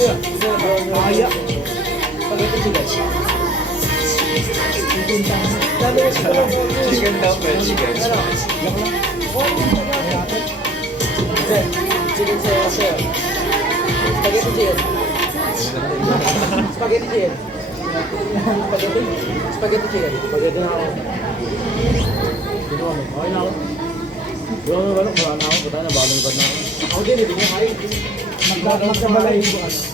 Kaya. Chicken daw, fried chicken. Chicken sa'yo. Spaghetti chicken. Spaghetti chicken. Spaghetti chicken. Spaghetti na ako. Okay na ako. Wala na ako. Punta na, baka nalipad na ako. Ako din, hindi niya kayo. Magkabalay ko ano.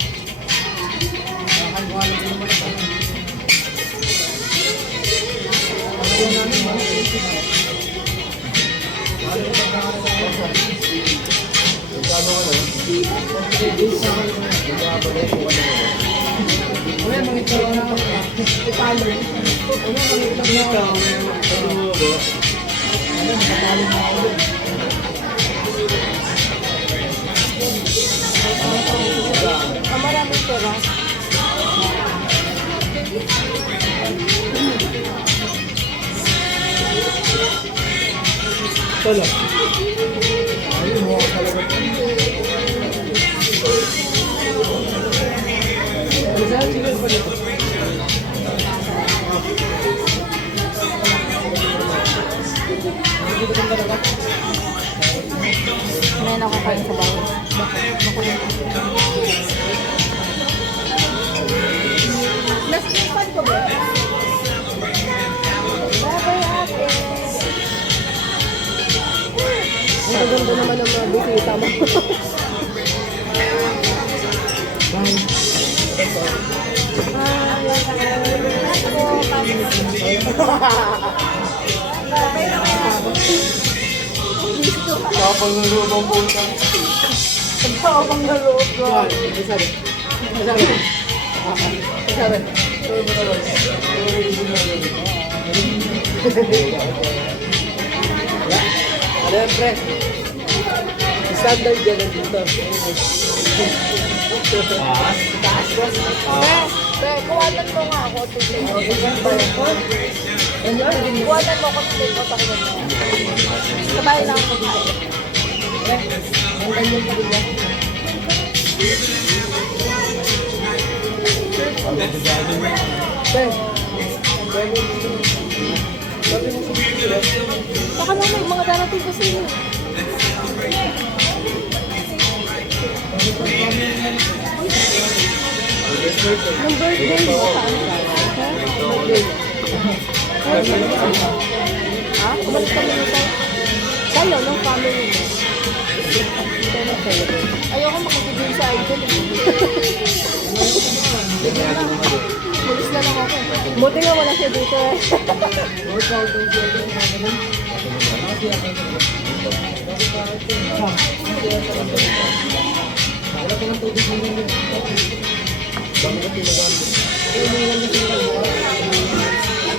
Maraming pera. Tala. Ayun mo ako talaga. Saan chicken pa dito? Ngayon ako kain sa bahay. Makulit. Nasipan ko ba? Babay ate. Ang ganda naman ng mga bisita mo. Bye. Kapag nalubang punta. Pagkakapang naloob ko. Masabi. Ano yan, pre? Standard yan dito. Taas ko. Kuwanan mo nga ako. Kuwanan mo ako sa take out ako na. Sabay lang ako kain. Ang ganyan pa rin yan. Baka na may mga darating ko sa iyo. Yung birthday mo, saan ka? Ha? Umalis kami nito. Sa'yo, nung family mo. Ayoko makikigil sa idol. Mulis na lang ako. Buti nga wala siya dito. Ano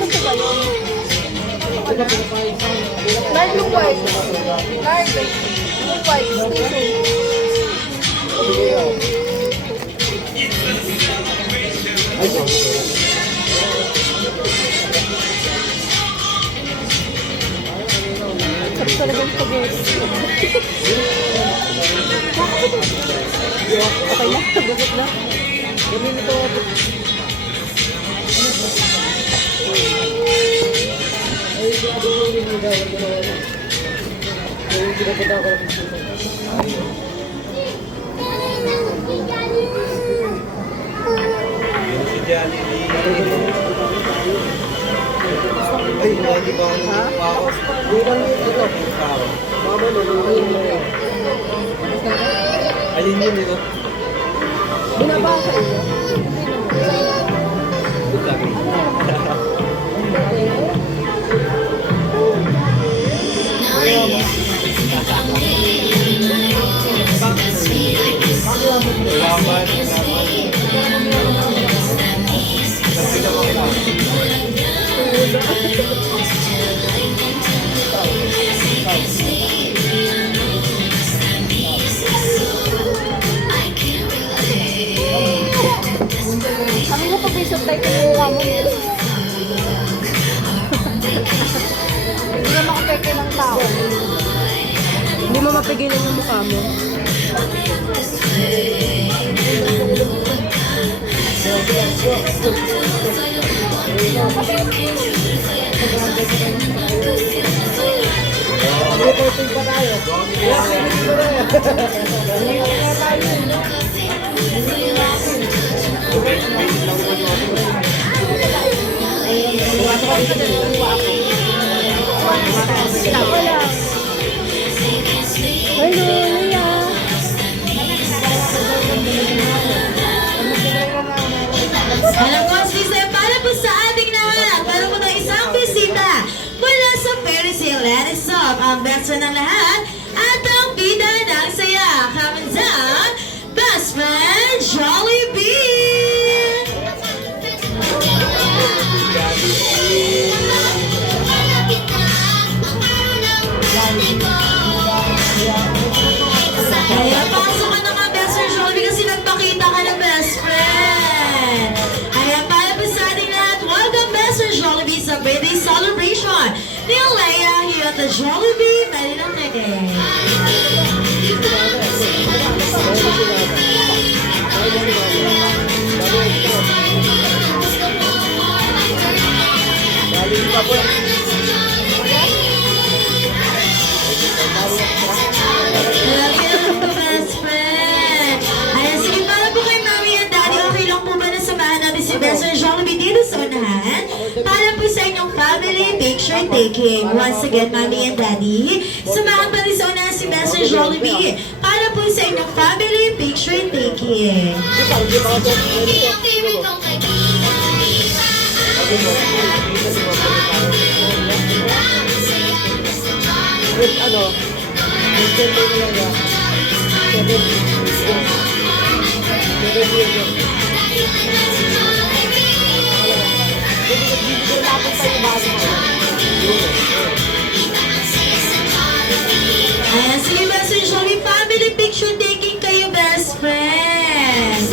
sa kayo? Lard yung white. Lard. Yung white. Sarap talagang pag-uwi. Okay na, gugot na. Gawin ito. Ay, pinagulungin mo daw. Yung pinagpunta ko lang dito. Si Jollibee. Ay, hindi ba ako nagpapako? Hindi lang ito. Mama, nalungin mo rin. Alin yun ito? Binabasa iyo. Good luck. Salamat. Sabi mo pag may subtitle yung mukha mo. Hindi na makapeke ng tao. Hindi mo mapigilan yung mukha mo. Reporting pa tayo. Kaya pinili ko na yan. Hindi ko na tayo. Pumasok ka dito, dalawa ako. Alam ko, sister, para po sa ating naman, para po ng isang bisita mula sa Fairy Sale Lanisop, ang best friend ng lahat at ang bida ng saya. Coming down, best friend Jollibee! Kaya pasok ka na nga, best friend Jollibee, kasi nagpakita ka ng best friend. Kaya para po sa ating lahat, welcome best friend Jollibee sa birthday celebration ni Leia here at the Jollibee Marinang Nege. Galing pa po. Lagi naman po, best friend. Ayan, sige, para po kay Mami and Daddy, okay lang po ba na samahan natin si best friend Jollibee dito sa unahan? Para po sa inyong family picture taking. Once again, Mami and Daddy, samahan pa rin sa unahan si best friend Jollibee para po sa inyong family picture taking. Hindi pa ako ano, nag-send ko lang yan. 7 years. Ayan, sige, best friend Jollibee, family picture taking kayo, best friend.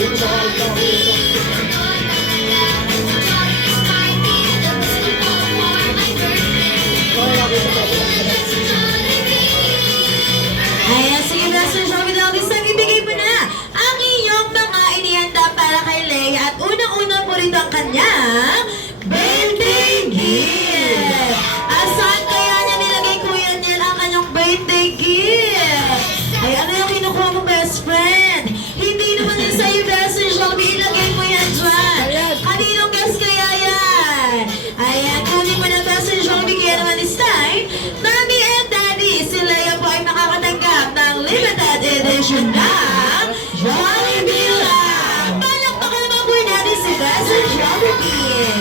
Ayan, sige, best friend Jollibee, dahil isang ibigay mo na ang inyong mga inihanda para kay Leia at unang-una po rito ang kanyang birthday gift. Asan kaya niya nilagay Kuya Niel ang kanyang birthday gift? Ay, ano yung kinukuha mo, best friend? Hindi naman yun sa'yo, best friend Jollibee, ilagay mo yan dyan. Kaninong guest kaya yan? Ayan, kunin mo na, best friend Jollibee, kaya naman this time, Mami and Daddy, si Leia po ay makakatanggap ng limited edition ng Jollibee lang. Palakpakan naman po natin si best friend Jollibee.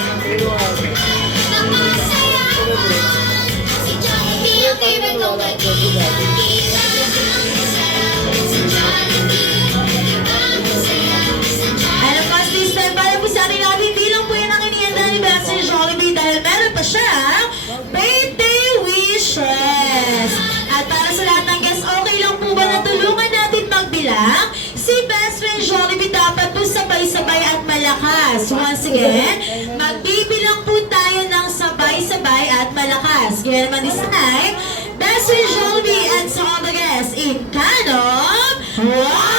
Alam ko, sister, para po sa atin lahat, hindi lang po yan ang inihanda ni best friend Jollibee dahil meron pa siyang birthday wishes. At para sa lahat ng guests, okay lang po ba na tulungan natin magbilang? Si best friend Jollibee dapat po sabay-sabay at malakas. Once again, magbibilang po tayo ng sabay-sabay at malakas. Kaya naman this time, best friend Jollibee and sa all the guests in Canon, wow!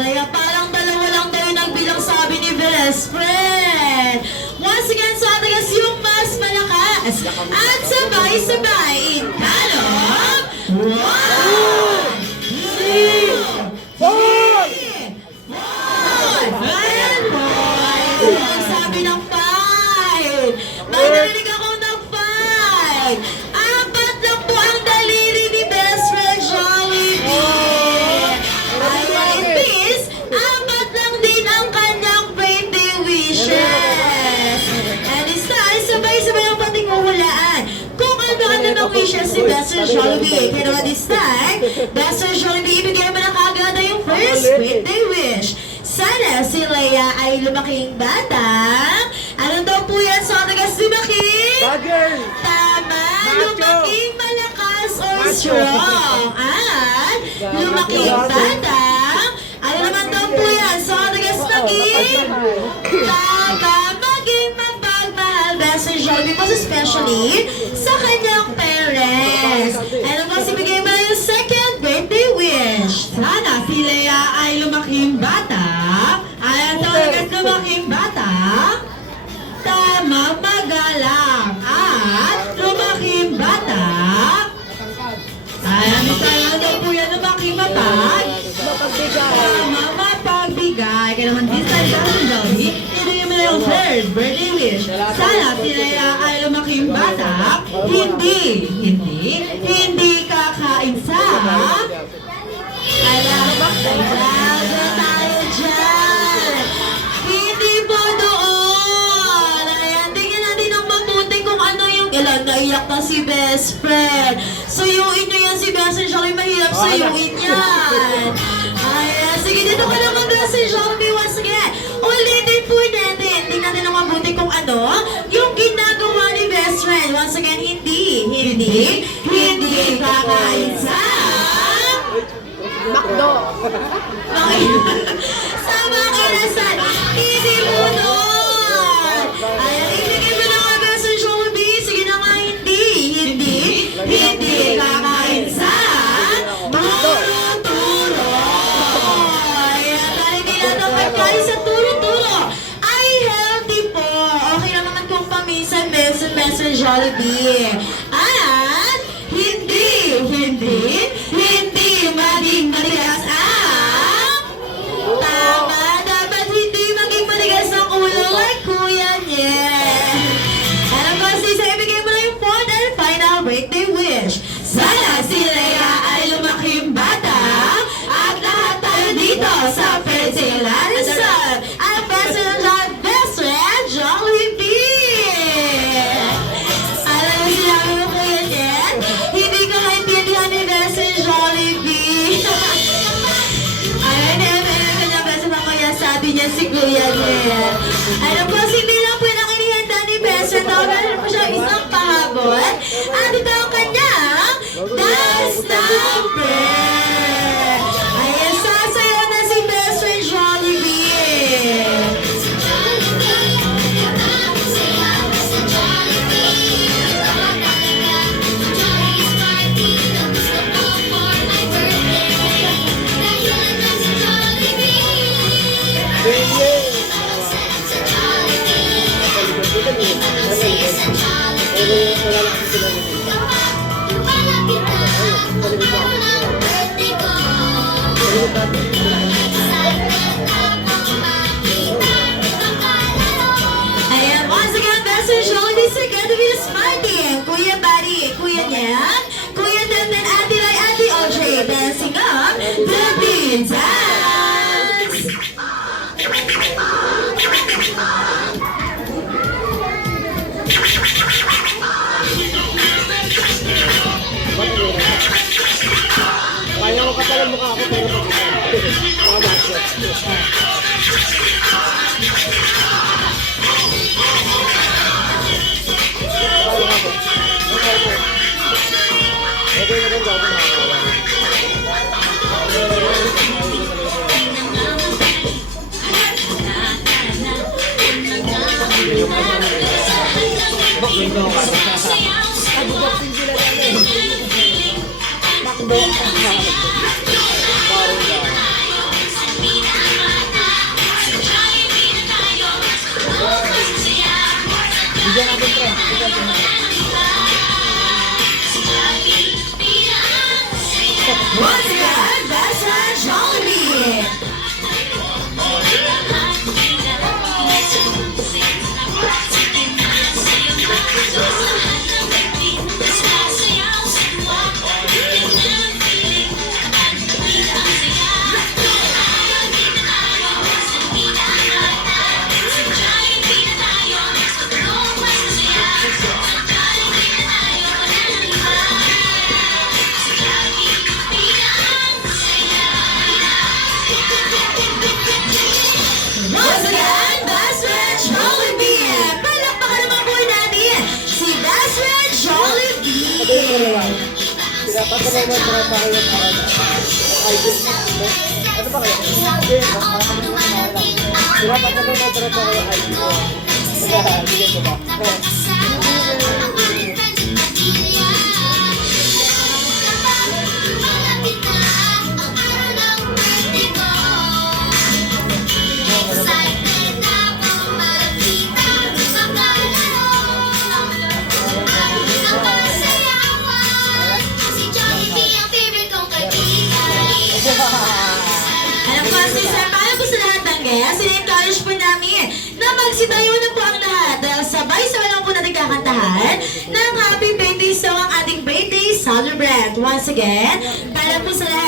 Kaya parang dalawa lang tayo nagbilang, sabi ni best friend. Once again, sa all the guests, yung mas malakas. At sabay-sabay in Canon, wow! 3, 4, 5! Ayan, boys! Sabi ng 5! May narinig ako ng 5! Apat lang po ang daliri ni best friend Jollibee! Ayan, it means, apat lang din ang kanyang birthday wishes! And this time, sabay-sabay ang pating huhulaan. Kung ano-ano ng wishes si best friend Jollibee. Pero this time, best friend Jollibee, ibigay mo na kagad na yung first birthday wish. Sana si Leia ay lumaking bata. Ano daw po yan sa tagas lumaking? Bagger! Tama! Macho! Lumaking malakas or Macho! strong. At lumaking bata. Ano naman daw po yan sa tagas maging? Tama! Maging mapagmahal. Best friend Jollibee, most especially sa kanyang parents. Ano ba si bigay mo na yung second birthday wish? Sana si Leia ay lumaking bata. Ayaw talaga lumaking bata. tamang magalang at lumaking bata. Ano po yan, lumaking mapag? Mapagbigay. Mapagbigay. Kaya naman this time sa Jollibee, ibigay mo na yung third birthday wish. Sana sila ay lumaking bata, hindi kakain sa... Alam, tayo dyan. Hindi po doon. Ayan, tingnan natin ang mabuti kung ano yung... Ilan, naiyak na si best friend. Suyuin nyo yan si best friend. Siya mahirap suyuin yan. Ayan, sige, dito ka naman best friend. Siya once again. Ulitin po natin. Tingnan natin ang mabuti kung ano yung ginagawa ni best friend. Once again, hindi kakain sa... Makdo. Sa mga karasan, hindi mo doon. Ayan, ibigay mo na nga ba sa Jollibee? Sige na nga, hindi kakain sa turo-turo. Ayan, dahil hindi na dapat kain sa turo-turo. Ay, healthy po. Okay lang naman kung paminsan-minsan Jollibee. At hindi maging matigas ang tama. Dapat hindi maging matigas ang ulo like Kuya Niel. Ano ba sis, ibigay mo na yung fourth and final birthday wish. Sana si Leia ay lumaking bata at lahat tayo dito sa Petila Rizal ang best friend Jollibee. Alam mo sinabi mo Kuya Niel, hindi ko maintindihan ni best friend Jollibee. Sabi niya si Kuya Niel. Ano po, hindi lang po yung inihanda ni Best Friend. Meron po siya isang pahabol. At ito ang kanyang dance number. Ayan, sasayaw na si Best Friend Jollibee. Ayan, once again, Best Friend Jollibee together with Smarty, Kuya Buddy, Kuya Nian, Kuya Denden, Ate Rai, Ate Audrey, dancing up the beat dance. Kaya ko katalan mukha ako pero Once again, Best Friend Jollibee. Once again, Best Friend Jollibee. Palakpakan naman po natin si Best Friend Jollibee. pinapagalaw na mga tayo ng ano ba kayo? Hindi, pinapagalaw na mga tayo ng ID ko. Hindi ko ba? sister, para po sa lahat ng guests, in-encourage po namin na magsitayo na po ang lahat dahil sabay-sabay lang po natin kakantahan ng happy birthday song ang ating birthday celebrant. Once again, para po sa lahat